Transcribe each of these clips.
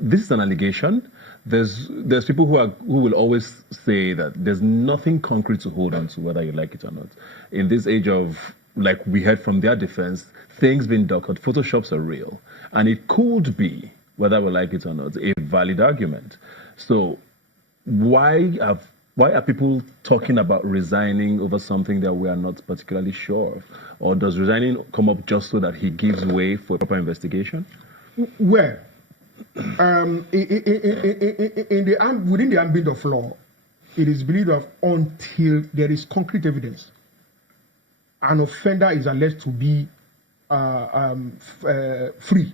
this is an allegation. There's people who will always say that there's nothing concrete to hold on to, whether you like it or not. In this age of, like we heard from their defense, things being doctored, Photoshops are real. And it could be, whether we like it or not, a valid argument. So why are people talking about resigning over something that we are not particularly sure of? Or does resigning come up just so that he gives way for a proper investigation? Well, within the ambit of law, it is believed that until there is concrete evidence, an offender is alleged to be free.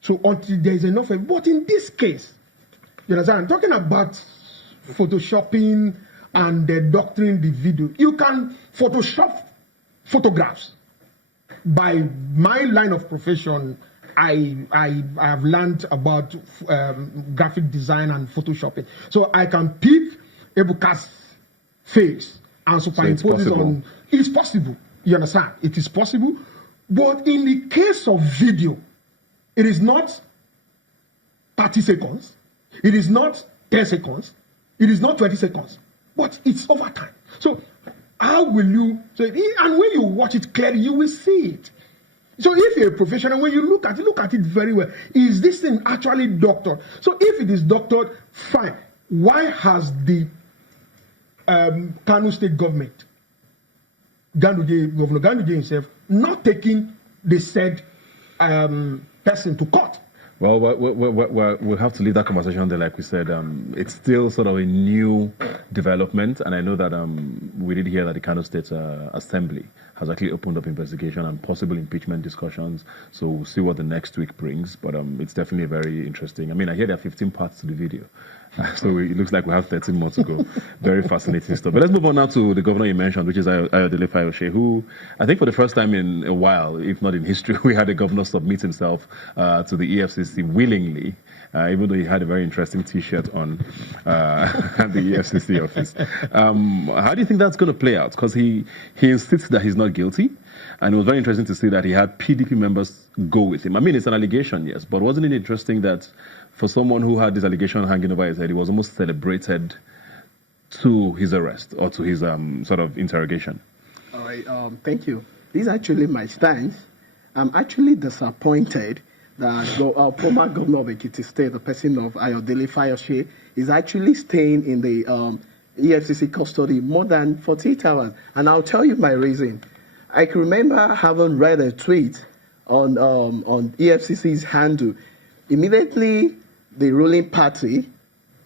So until there is enough, but in this case, you understand, I'm talking about photoshopping and doctoring the video. You can Photoshop photographs. By my line of profession, I have learned about graphic design and photoshopping. So I can pick Ebuka's face and superimpose it on. It's possible. You understand? It is possible. But in the case of video, it is not 30 seconds. It is not 10 seconds. It is not 20 seconds. But it's over time. So how will you... and when you watch it clearly, you will see it. So if you're a professional, when you look at it very well. Is this thing actually doctored? So if it is doctored, fine. Why has the Kano State government, Governor Ganduje himself, not taking the said person to court? Well, we'll have to leave that conversation there. Like we said, it's still sort of a new development, and I know that we did hear that the Kano State Assembly has actually opened up investigation and possible impeachment discussions. So we'll see what the next week brings, but it's definitely very interesting. I mean, I hear there are 15 parts to the video, so it looks like we have 13 more to go. Very fascinating stuff. But let's move on now to the governor you mentioned, which is Ayodele Fayose, who I think for the first time in a while, if not in history, we had a governor submit himself to the EFCC willingly, even though he had a very interesting T-shirt on at the EFCC office. How do you think that's going to play out? Because he insists that he's not guilty, and it was very interesting to see that he had PDP members go with him. I mean, it's an allegation, yes, but wasn't it interesting that for someone who had this allegation hanging over his head, he was almost celebrated to his arrest or to his sort of interrogation? All right, thank you. This is actually my stance. I'm actually disappointed that former governor of Ekiti State, the person of Ayodele Fayose, is actually staying in the EFCC custody more than 48 hours. And I'll tell you my reason. I can remember having read a tweet on EFCC's handle. Immediately, the ruling party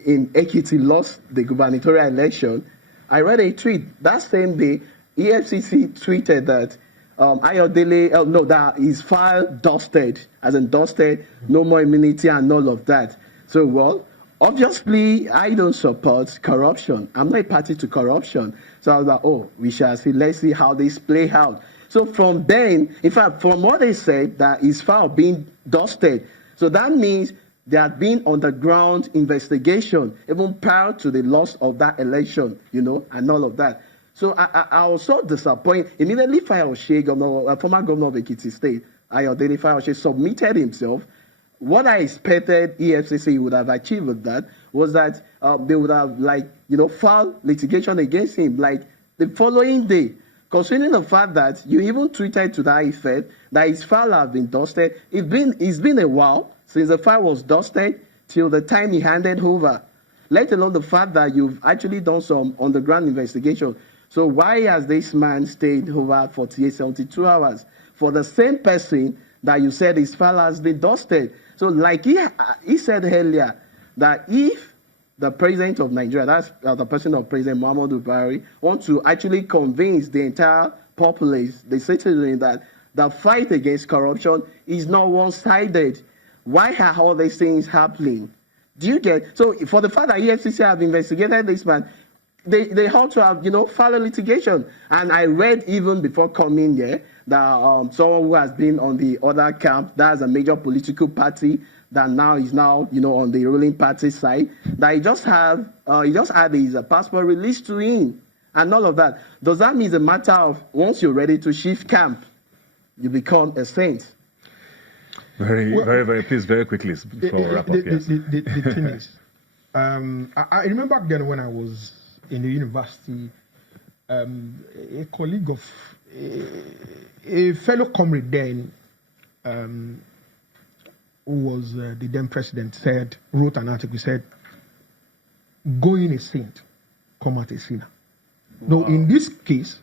in Ekiti lost the gubernatorial election. I read a tweet. That same day, EFCC tweeted that Ayodele, that his file dusted, as in dusted, no more immunity and all of that. So, well, obviously, I don't support corruption. I'm not a party to corruption. So I was like, oh, we shall see. Let's see how this play out. So from then, in fact, from what they said, that his file being dusted. So that means there had been underground investigation, even prior to the loss of that election, and all of that. So I was so disappointed. Immediately, Fayose, former governor of Ekiti State, Ayodele Fayose, submitted himself. What I expected EFCC would have achieved with that was that they would have, filed litigation against him, like the following day. Considering the fact that you even tweeted to that effect that his file has been dusted, it's been a while since the file was dusted till the time he handed over, let alone the fact that you've actually done some underground investigation. So why has this man stayed over 48, 72 hours for the same person that you said his file has been dusted? So like he said earlier, that if the president of Nigeria, that's the person of President Muhammadu Buhari, wants to actually convince the entire populace, the citizenry, that the fight against corruption is not one-sided, why are all these things happening? Do you get? So for the fact that EFCC have investigated this man, they ought to have, filed a litigation. And I read even before coming here that someone who has been on the other camp, that's a major political party that now is on the ruling party side, that he just had his passport released to him and all of that. Does that mean it's a matter of once you're ready to shift camp, you become a saint? Very, please, very quickly before we wrap up. Yes. The thing is, I remember back then when I was in the university, a colleague of a fellow comrade then, who was the then president, wrote an article, said, going a saint, come out a sinner. Wow. Now, in this case,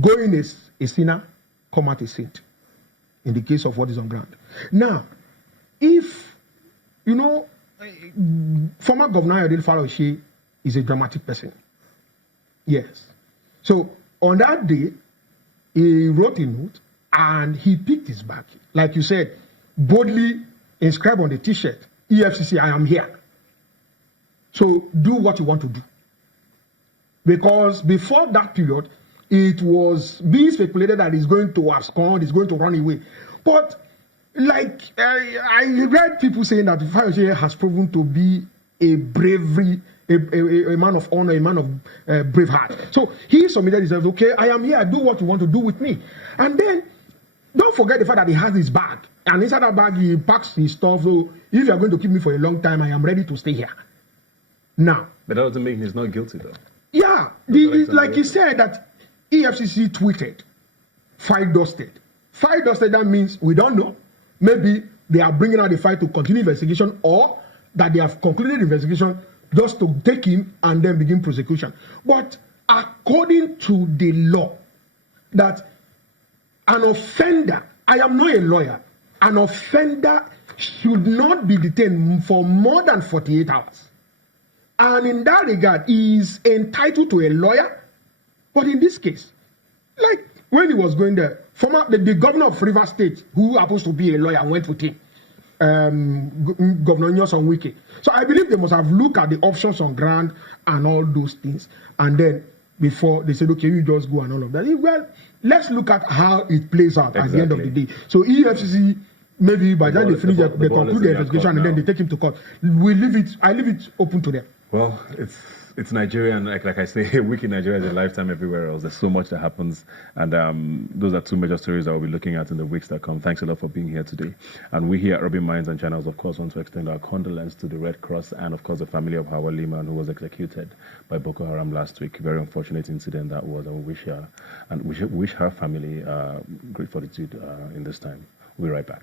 going as a sinner, come out a saint, in the case of what is on ground. Now, if, former Governor Ayodele Fayose is a dramatic person. Yes. So, on that day, he wrote a note and he picked his bag. Like you said, boldly inscribed on the t-shirt, EFCC, I am here. So do what you want to do. Because before that period, it was being speculated that he's going to abscond, he's going to run away. But like I read people saying that Fayose has proven to be a man of honor, a man of brave heart. So he submitted himself, okay, I am here, do what you want to do with me. And then don't forget the fact that he has his bag. And inside that bag, he packs his stuff. So if you're going to keep me for a long time, I am ready to stay here. Now. But that doesn't mean he's not guilty, though. Yeah. Like he said that EFCC tweeted, file dusted. File dusted, that means we don't know. Maybe they are bringing out the file to continue investigation, or that they have concluded the investigation just to take him and then begin prosecution. But according to the law, that an offender, I am not a lawyer, an offender should not be detained for more than 48 hours. And in that regard, he is entitled to a lawyer. But in this case, like when he was going there, the governor of Rivers State, who happens to be a lawyer, went with him, Governor Nyoson Wike. So I believe they must have looked at the options on ground and all those things. And then before they said, okay, you just go and all of that. Well, let's look at how it plays out at the end of the day. So EFCC, maybe by the time they finish, they conclude the investigation and then they take him to court. I leave it open to them. Well, it's Nigeria, and like I say, a week in Nigeria is a lifetime everywhere else. There's so much that happens, and those are two major stories that we'll be looking at in the weeks that come. Thanks a lot for being here today. And we here at Rubbin Minds and Channels, of course, want to extend our condolence to the Red Cross and, of course, the family of Hawa Liman, who was executed by Boko Haram last week. Very unfortunate incident that was, and we wish her family great fortitude in this time. We'll be right back.